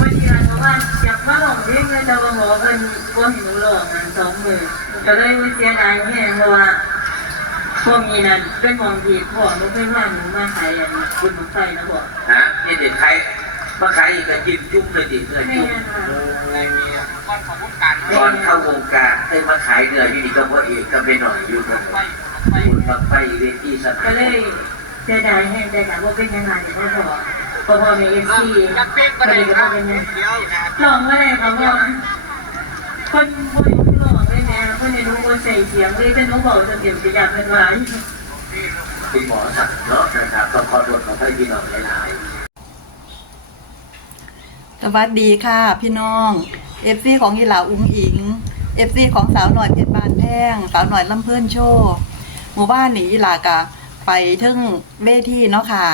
วันนี้เราว่าอยากมาลองเพลงเลยแต่ว่าหมอเพิ่นบ่ให้หนูลองอันสองมือก็เลยเสียดายแฮงเพราะว่าพวกนี้นั่นเป็นของดีพ่อหนูเพิ่นว่าหนูมาขายอันบุญบังไฟนะบอกฮะนี่เด็กใครมาใครอีกก็กินจุ๊บเลยดิเนื้อจุ๊บไงมีก้อนของวงการตอนเข้าวงการให้มาขายเนื้ออยู่นี่ก็พ่อเอกก็ไปหน่อยอยู่กันคุณมาไปเวทีสนาก็มเลยเสียดายแฮงแต่ก็บ่เป็นยังไงพ่อ พ่อพ่อพ่อมี FC ยักเป๊กก็ก็เลได้ยคก็รับเป็นยังนะลองบ่ได้ครับพ่อคนบ่รู้ลองได้แน่เพิ่นให้หนูบ่ใส่เสียงเลยเป็นหนูเว้าจนเดี๋ยวสิอยากเป็นว่าคุณหมอสั่งเนาะนะครับต้องขอโทษขอให้พี่น้องหลายสวัสดีค่ะ พี่น้องเอฟซีของยีหลาอุ้งอิงเอฟซีของสาวหน่อยเพชรบานแพงสาวหน่อยลำเพื่อนโชว์หมู่บ้านหนียีหลากะไปถึงเวทีเนาะค่ะ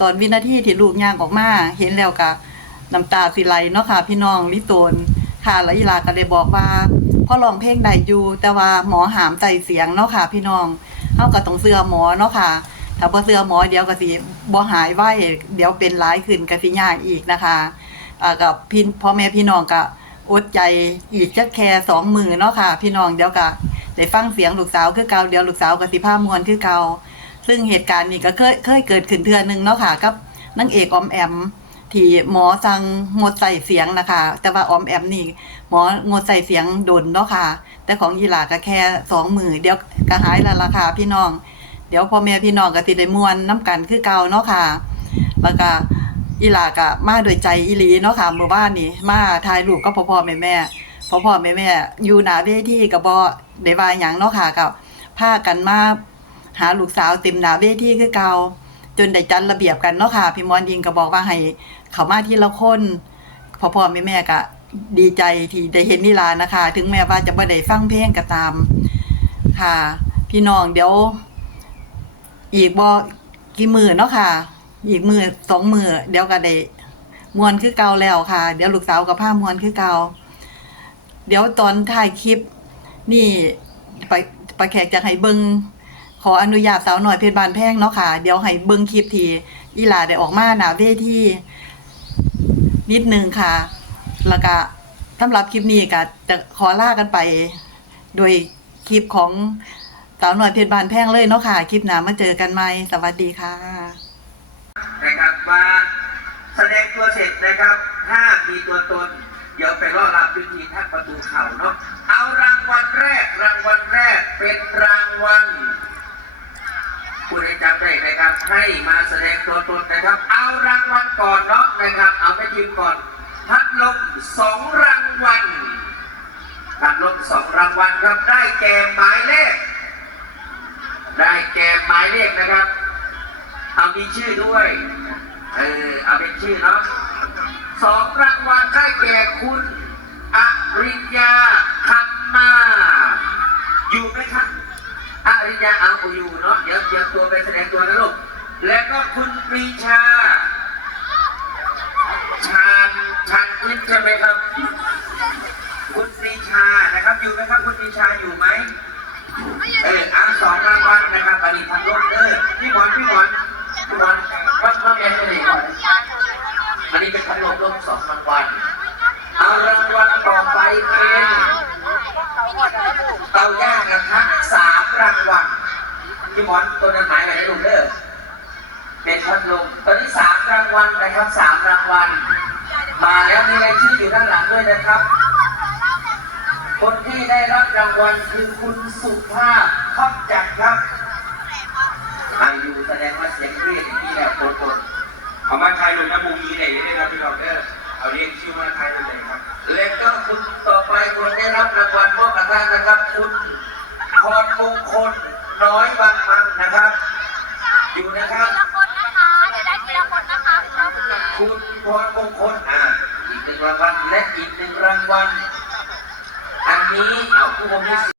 ตอนวินาทีที่ลูกย่างออกมา เห็นแล้วกะน้ำตาสิไหลเนาะค่ะ พี่น้องลิโตนค่ะแล้วยีหลาก็เลยบอกว่าพ่อลองเพลงได้อยู่แต่ว่าหมอหามใจเสียงเนาะค่ะ พี่น้องเฮาก็ต้องเสื้อหมอเนาะค่ะถ้าบ่เสื้อหมอเดี๋ยวก็สิบ่หายไว้เดี๋ยวเป็นร้ายขึ้นก็สิยากอีกนะคะอ่ากับพี่พ่อแม่พี่น้องก็อดใจอีกจักแค่สองมือเนาะค่ะ พี่น้องเดี๋ยวก็ได้ฟังเสียงลูกสาวคือเก่าเดี๋ยวลูกสาวก็สิพามวนคือเก่า ซึ่งเหตุการณ์นี้ก็เคยเคยเกิดขึ้นเทื่อหนึ่งเนาะค่ะกับนางเอกออมแอม ที่หมอสั่งงดใส่เสียงนะคะ แต่ว่าออมแอมนี่หมองดใส่เสียงโดนเนาะค่ะ แต่ของยีหลาก็แค่สองมือเดี๋ยวก็หายแล้วละค่ะพี่น้อง เดี๋ยวพ่อแม่พี่น้องก็สิได้มวนน้ำกันคือเก่าเนาะค่ะ แล้วก็อีหลากะมาโดวยใจอีหลีเนาะค่ะเมื่อวานนี่มาถ่ายรูปกับพ่อพ่อแม่แม่พ่อพ่อแม่แม่อยู่หนาเวทีก็บ่ได้ว่าหยังเนาะค่ะก็พากันมา หาลูกสาวเต็มหนาเวทีคือเก่าจนได้จัดระเบียบกันเนาะค่ะ พี่มอนยิงก็บอกว่าให้เขามาที่ละคนพ่อพ่อแม่แม่ก็ดีใจที่ได้เห็นนิลานะคะ ถึงแม้ว่าจะบ่ได้ฟังเพลงก็ตาม ค่ะ พี่น้องเดี๋ยว อีกบ่กี่มือเนาะค่ะ อีกมือสองมือเดี๋ยวก็ได้มวนคือเก่าแล้วค่ะ เดี๋ยวลูกสาวกับผ้ามวนคือเก่าเดี๋ยวตอนถ่ายคลิปนี่ไปไปแขกจะให้เบิง ขออนุญาตสาวหน่อยเพชรบานแพงเนาะค่ะ เดี๋ยวให้เบิ้งคลิปทีอีหลาได้ออกมาหนาเวทีนิดนึงค่ะ แล้วก็สำหรับคลิปนี้ก็จะขอลากันไป โดยคลิปของสาวหน่อยเพชรบานแพงเลยเนาะค่ะ คลิปหน้ามาเจอกันใหม่สวัสดีค่ะนะครับมาแสดงตัวเสร็จนะครับถ้ามีตัวตน เดี๋ยวไปรอรับวิธีทักประตูเข่าเนาะเอารางวัลแรกรางวัลแรกเป็นรางวัลคุณให้จำได้นะครับ ให้มาแสดงตัวตนนะครับ เอารางวัลก่อนเนาะนะครับ เอาไปทีมก่อน พัดลมสองรางวัลพัดลมสองรางวัลครับได้แก่หมายเลข ได้แก่หมายเลขนะครับ เอามีชื่อด้วย เออเอาเป็นชื่อเนาะสองรางวัลได้แก่คุณอริยาคันมาอยู่ไหมครับอริยาเอาอยู่เนาะเดี๋ยวเตรียมตัวไปแสดงตัวนะลูก และก็คุณปรีชา ชาญชาญขึ้นใช่ไหมครับ คุณปรีชานะครับอยู่ไหมครับคุณปรีชาอยู่ไหมเอออะสองรางวัลนะครับอันนี้ทางรถเออพี่บอลพี่บอลพี่บอลวัดพระแม่ทะเลก่อนอันนี้เป็นพัดลมลมสองรางวัลเอารางวัลต่อไปเป็นเตาย่างนะครับสามรางวัลพี่บอลตัวนั้นหมายไปในลูกเด้อ เป็นพัดลมตอนนี้สามรางวัลนะครับสามรางวัล มาแล้วมีรายชื่ออยู่ด้านหลังด้วยนะครับ คนที่ได้รับรางวัลคือคุณสุภาพคับจักรครับอายุแสดงว่าเสียงเรียกที่แล้วโคนเอามาทายดูนะบูมีไหนได้ครับพี่น้องเด้อเอาเรียกชื่อมาทายดูเลยครับและก็คุณต่อไปคนได้รับรางวัลมอบกระทานนะครับ คุณพรมงคลน้อยบางมันนะครับ อยู่นะครับ คุณพรมงคลอ่าอีกหนึ่งรางวัลและอีกหนึ่งรางวัลอันนี้เอาผู้มที่